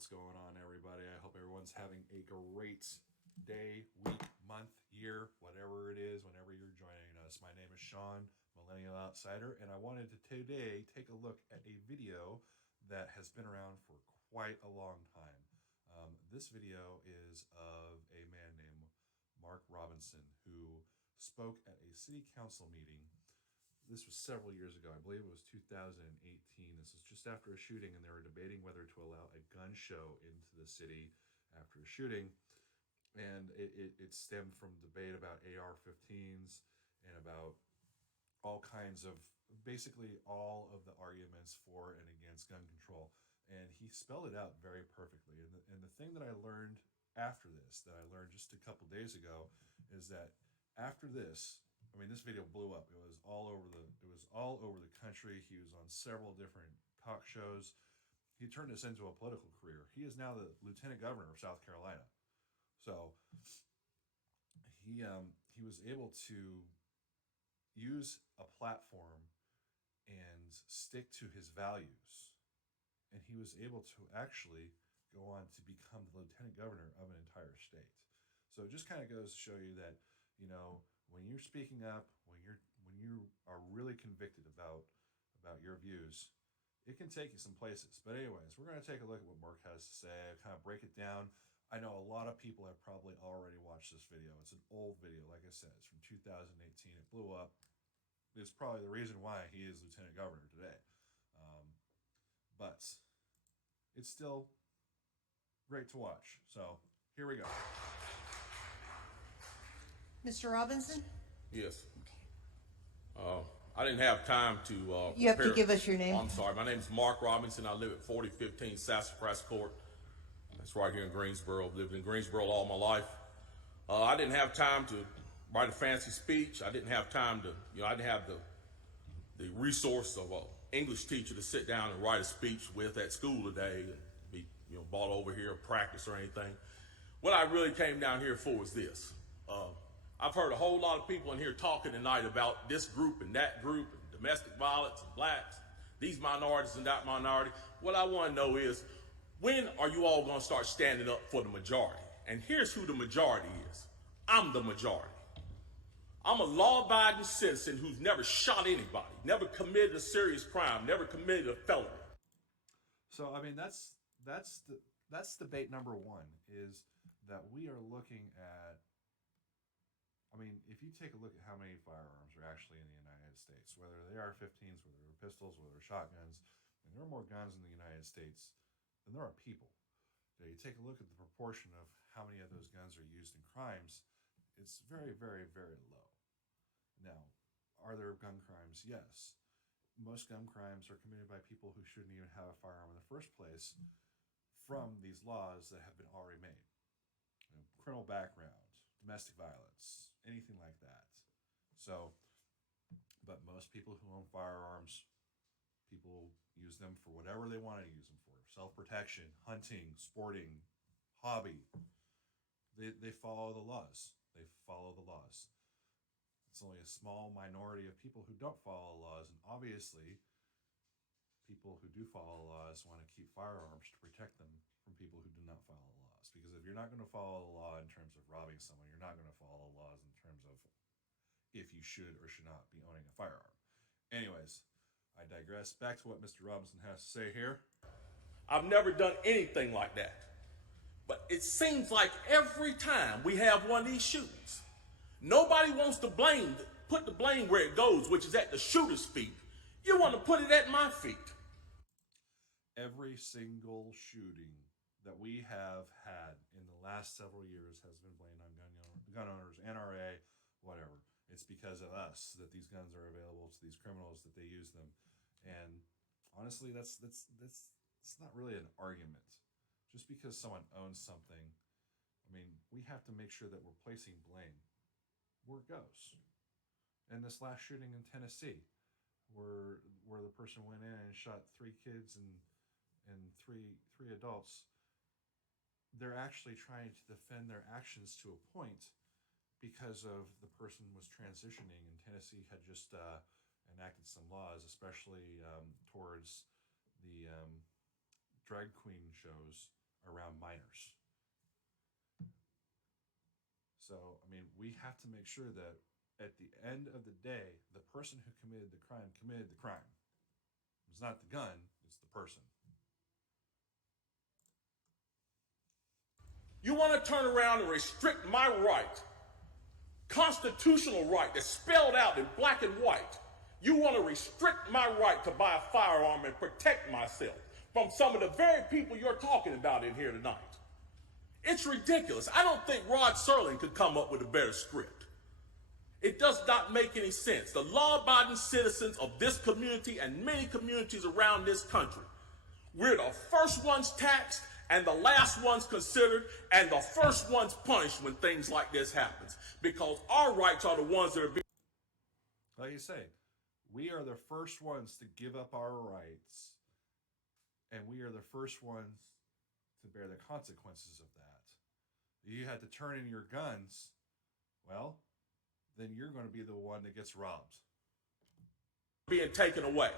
What's going on, everybody? I hope everyone's having a great day, week, month, year, whatever it is, whenever you're joining us. My name is Sean, Millennial Outsider, and I wanted to today take a look at a video that has been around for quite a long time. This video is of a man named Mark Robinson who spoke at a city council meeting. This was several years ago. I believe it was 2018. This was just after a shooting, and they were debating whether to allow a gun show into the city after a shooting. And it stemmed from debate about AR-15s and about all kinds of, basically all of the arguments for and against gun control. And he spelled it out very perfectly. And the thing that I learned after this, that I learned just a couple days ago, is that after this, I mean, this video blew up. It was all over the country. He was on several different talk shows. He turned this into a political career. He is now the lieutenant governor of South Carolina. So he was able to use a platform and stick to his values, and he was able to actually go on to become the lieutenant governor of an entire state. So it just kind of goes to show you that, you know, when you're speaking up, when you are really convicted about your views, it can take you some places. But anyways, we're going to take a look at what Mark has to say, kind of break it down. I know a lot of people have probably already watched this video. It's an old video, like I said. It's from 2018. It blew up. It's probably the reason why he is lieutenant governor today. But it's still great to watch. So here we go. Mr. Robinson? Yes. I didn't have time to You have to give us your name. I'm sorry. My name is Mark Robinson. I live at 4015 Sassafras Court. That's right here in Greensboro. I've lived in Greensboro all my life. I didn't have time to write a fancy speech. I didn't have time to, I didn't have the resource of an English teacher to sit down and write a speech with at school today and be, brought over here or practice or anything. What I really came down here for was this. I've heard a whole lot of people in here talking tonight about this group and that group, and domestic violence and blacks, these minorities and that minority. What I want to know is, when are you all going to start standing up for the majority? And here's who the majority is. I'm the majority. I'm a law-abiding citizen who's never shot anybody, never committed a serious crime, never committed a felony. So I mean, that's debate number one, is that we are looking at. I mean, if you take a look at how many firearms are actually in the United States, whether they are 15s, whether they're pistols, whether they're shotguns, and there are more guns in the United States than there are people. Now, you take a look at the proportion of how many of those guns are used in crimes, it's very, very, very low. Now, are there gun crimes? Yes. Most gun crimes are committed by people who shouldn't even have a firearm in the first place from these laws that have been already made. Criminal background, domestic violence, anything like that. So, but most people who own firearms, people use them for whatever they want to use them for. Self-protection, hunting, sporting, hobby. They follow the laws. They follow the laws. It's only a small minority of people who don't follow the laws, and obviously people who do follow the laws want to keep firearms to protect them from people who do not follow the laws. Because if you're not going to follow the law in terms of robbing someone, you're not going to follow the laws in terms of if you should or should not be owning a firearm. Anyways, I digress. Back to what Mr. Robinson has to say here. I've never done anything like that. But it seems like every time we have one of these shootings, nobody wants to put the blame where it goes, which is at the shooter's feet. You want to put it at my feet. Every single shooting that we have had in the last several years has been blamed on gun owners, NRA, whatever. It's because of us that these guns are available to these criminals, that they use them. And honestly, that's not really an argument. Just because someone owns something, I mean, we have to make sure that we're placing blame where it goes. And this last shooting in Tennessee, where the person went in and shot 3 kids and three adults, they're actually trying to defend their actions to a point because of the person was transitioning, and Tennessee had just enacted some laws, especially towards the drag queen shows around minors. So, I mean, we have to make sure that at the end of the day, the person who committed the crime committed the crime. It's not the gun, it's the person. You want to turn around and restrict my right, constitutional right that's spelled out in black and white. You want to restrict my right to buy a firearm and protect myself from some of the very people you're talking about in here tonight. It's ridiculous. I don't think Rod Serling could come up with a better script. It does not make any sense. The law-abiding citizens of this community and many communities around this country, we're the first ones taxed and the last ones considered and the first ones punished when things like this happens, because our rights are the ones that are being... Like you say, we are the first ones to give up our rights, and we are the first ones to bear the consequences of that. You had to turn in your guns, well, then you're going to be the one that gets robbed. being taken away.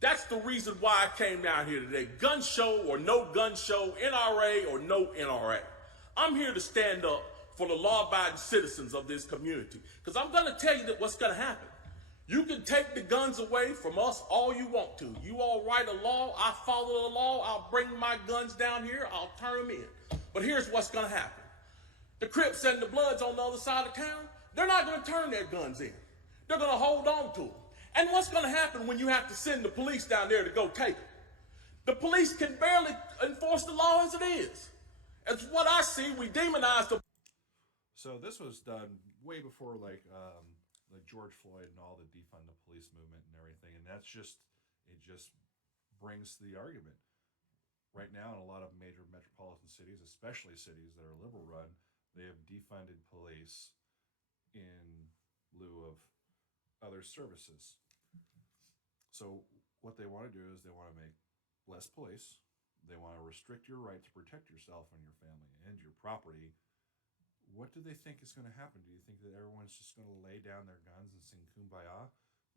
That's the reason why I came down here today. Gun show or no gun show, NRA or no NRA. I'm here to stand up for the law-abiding citizens of this community, because I'm going to tell you that what's going to happen. You can take the guns away from us all you want to. You all write a law, I follow the law, I'll bring my guns down here, I'll turn them in. But here's what's going to happen. The Crips and the Bloods on the other side of town, they're not going to turn their guns in. They're going to hold on to them. And what's going to happen when you have to send the police down there to go take them? The police can barely enforce the law as it is. It's what I see. We demonize the... So this was done way before like George Floyd and all the defund the police movement and everything. And that's just, it just brings the argument. Right now in a lot of major metropolitan cities, especially cities that are liberal run, they have defunded police in lieu of other services. So what they want to do is they want to make less police. They want to restrict your right to protect yourself and your family and your property. What do they think is going to happen? Do you think that everyone's just going to lay down their guns and sing kumbaya?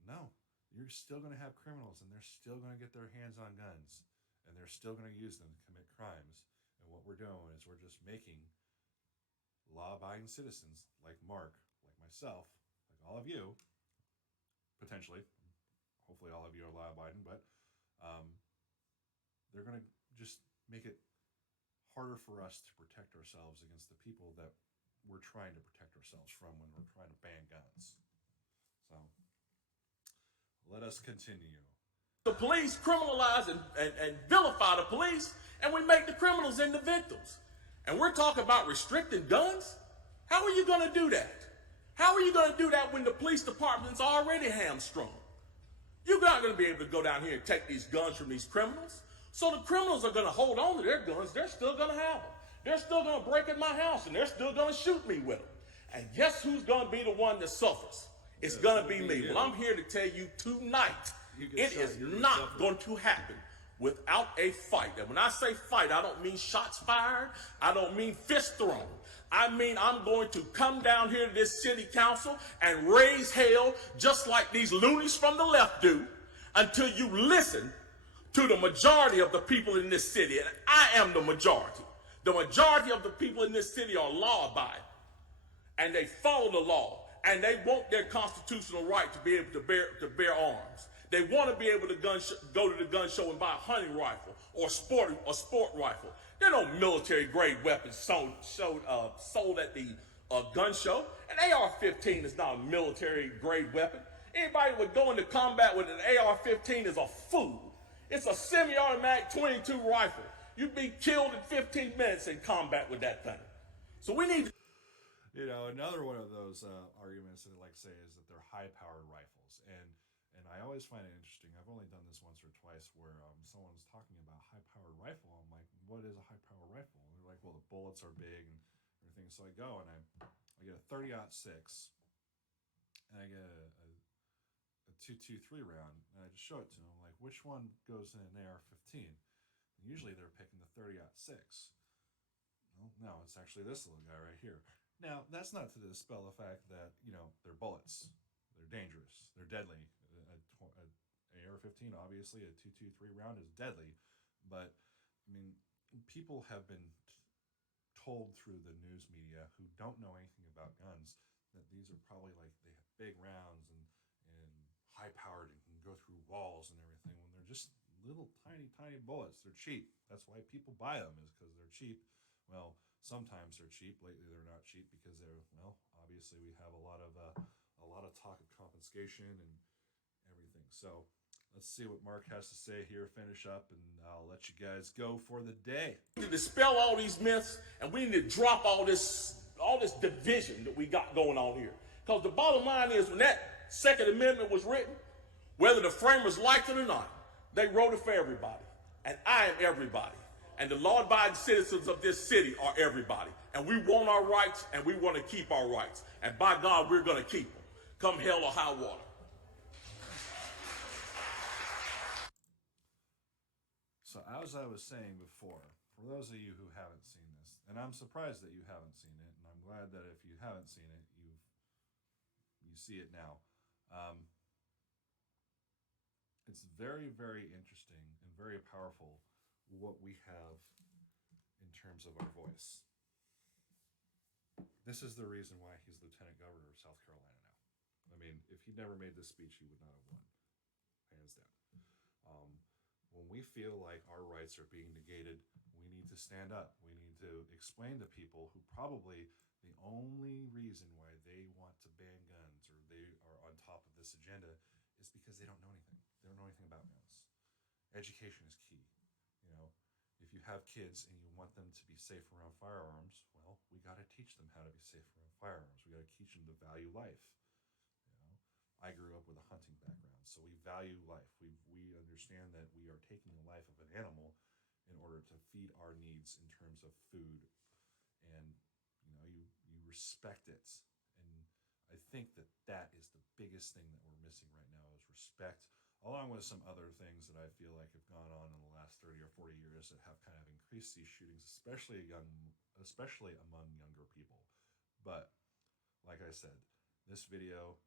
No. You're still going to have criminals, and they're still going to get their hands on guns, and they're still going to use them to commit crimes. And what we're doing is we're just making law-abiding citizens like Mark, like myself, like all of you, potentially, hopefully all of you are law-abiding, but they're going to just make it harder for us to protect ourselves against the people that we're trying to protect ourselves from when we're trying to ban guns. So let us continue. The police criminalize and vilify the police, and we make the criminals into victims. And we're talking about restricting guns? How are you going to do that? How are you going to do that when the police department's already hamstrung? You're not going to be able to go down here and take these guns from these criminals. So the criminals are going to hold on to their guns. They're still going to have them. They're still going to break in my house, and they're still going to shoot me with them. And guess who's going to be the one that suffers? It's going to be me. Well, I'm here to tell you tonight, it is not going to happen without a fight. And when I say fight, I don't mean shots fired. I don't mean fist thrown. I mean, I'm going to come down here to this city council and raise hell just like these loonies from the left do until you listen to the majority of the people in this city. And I am the majority. The majority of the people in this city are law-abiding, and they follow the law, and they want their constitutional right to be able to bear arms. They want to be able to go to the gun show and buy a hunting rifle or a sport rifle. There are no military-grade weapons sold at the gun show. An AR-15 is not a military-grade weapon. Anybody who would go into combat with an AR-15 is a fool. It's a semi-automatic 22 rifle. You'd be killed in 15 minutes in combat with that thing. So we need to... You know, another one of those arguments that I like to say is that they're high-powered rifles. And I always find it interesting. I've only done this once or twice where someone's talking about high-powered rifle. I'm like, what is a high-powered rifle? And they're like, well, the bullets are big and everything. So I go and I get a 30-06 and I get a 223 round, and I just show it to them. I'm like, which one goes in an AR-15? And usually they're picking the 30-06. Well, no, it's actually this little guy right here. Now, that's not to dispel the fact that, you know, they're bullets. They're dangerous. They're deadly. A AR-15, obviously, a 223 round is deadly. But, I mean, people have been told through the news media who don't know anything about guns that these are probably like they have big rounds and high powered and can go through walls and everything when they're just little tiny bullets. They're cheap. That's why people buy them, is because they're cheap. Well, sometimes they're cheap. Lately, they're not cheap because they're, well, obviously we have a lot of talk of confiscation and everything. So let's see what Mark has to say here. Finish up, and I'll let you guys go for the day. We need to dispel all these myths, and we need to drop all this division that we got going on here. Because the bottom line is, when that Second Amendment was written, whether the framers liked it or not, they wrote it for everybody. And I am everybody. And the law-abiding citizens of this city are everybody. And we want our rights, and we want to keep our rights. And by God, we're going to keep them, come hell or high water. So as I was saying before, for those of you who haven't seen this, and I'm surprised that you haven't seen it, and I'm glad that if you haven't seen it, you see it now. It's very, very interesting and very powerful what we have in terms of our voice. This is the reason why he's Lieutenant Governor of South Carolina now. I mean, if he never made this speech, he would not have won, hands down. When we feel like our rights are being negated, we need to stand up. We need to explain to people who probably the only reason why they want to ban guns or they are on top of this agenda is because they don't know anything. They don't know anything about guns. Education is key. You know, if you have kids and you want them to be safe around firearms, well, we got to teach them how to be safe around firearms. We got to teach them to value life. I grew up with a hunting background, so we value life. We understand that we are taking the life of an animal in order to feed our needs in terms of food, and you respect it. And I think that is the biggest thing that we're missing right now is respect, along with some other things that I feel like have gone on in the last 30 or 40 years that have kind of increased these shootings, especially among younger people. But like I said, this video.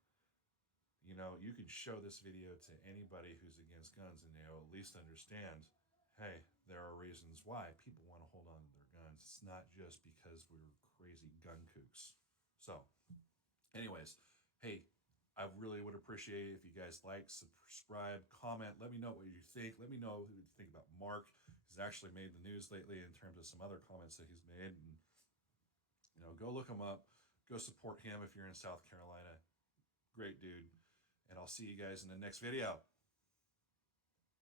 You can show this video to anybody who's against guns and they'll at least understand, hey, there are reasons why people want to hold on to their guns. It's not just because we're crazy gun kooks. So, anyways, hey, I really would appreciate it if you guys like, subscribe, comment. Let me know what you think. Let me know what you think about Mark. He's actually made the news lately in terms of some other comments that he's made. And, go look him up. Go support him if you're in South Carolina. Great dude. And I'll see you guys in the next video.